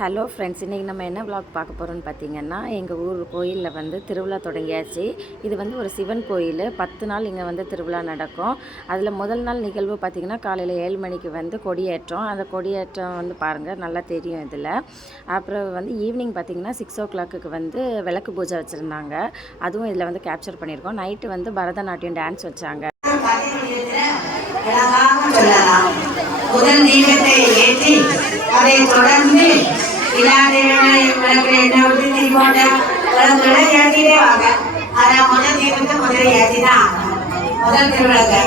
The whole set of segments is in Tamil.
ஹலோ ஃப்ரெண்ட்ஸ் இன்றைக்கி நம்ம என்ன விளாக் பார்க்க போகிறோம்னு பார்த்தீங்கன்னா எங்கள் ஊர் கோயிலில் வந்து திருவிழா தொடங்கியாச்சு. இது வந்து ஒரு சிவன் கோயில். பத்து நாள் இங்கே வந்து திருவிழா நடக்கும். அதில் முதல் நாள் நிகழ்வு பார்த்திங்கன்னா காலையில் ஏழு மணிக்கு வந்து கொடியேற்றம். அந்த கொடியேற்றம் வந்து பாருங்கள் நல்லா தெரியும் இதில். அப்புறம் வந்து ஈவினிங் பார்த்திங்கன்னா சிக்ஸ் ஓ கிளாக்குக்கு வந்து விளக்கு பூஜை வச்சுருந்தாங்க. அதுவும் இதில் வந்து கேப்சர் பண்ணியிருக்கோம். நைட்டு வந்து பரதநாட்டியம் டான்ஸ் வச்சாங்க. முதல் ஏற்றி அதை தொடர்ந்து இல்லாத விளக்கு விட்டு திருப்போட்ட விளக்குகளை ஏற்றிட்டே வாங்க ஆனா முதல் தீபத்தை முதல்ல ஏற்றி முதல் திருவிளக்கு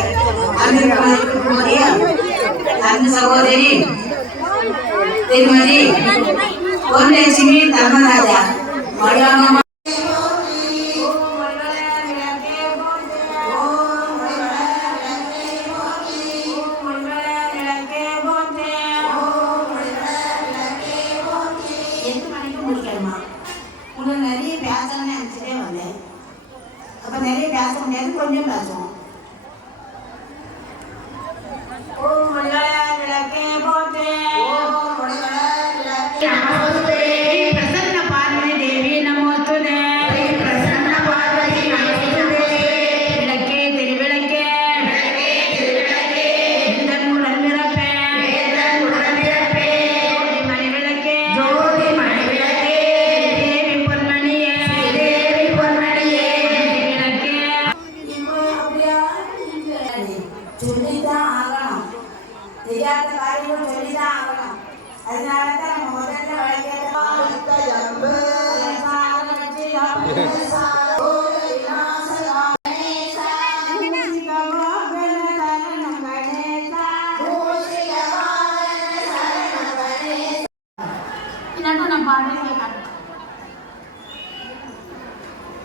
அந்த சகோதரி திருமதி பொன்லட்சுமி தர்மராஜா நினச்சிட்டே அப்போ நிறைய பேச முடியாது கொஞ்சம் பேசுவோம் சொல்லிதான் ஆகணும் தெரியாத காரியங்கள் சொல்லிதான் ஆகணும் அதனால தான் நம்ம முதல்ல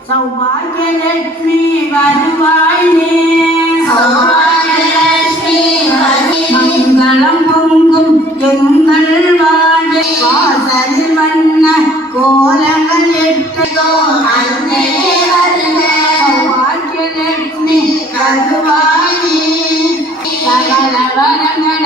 சௌபாகியலட்சுமி வருவாய் நீ மங்களம்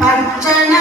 പഠിച്ചണ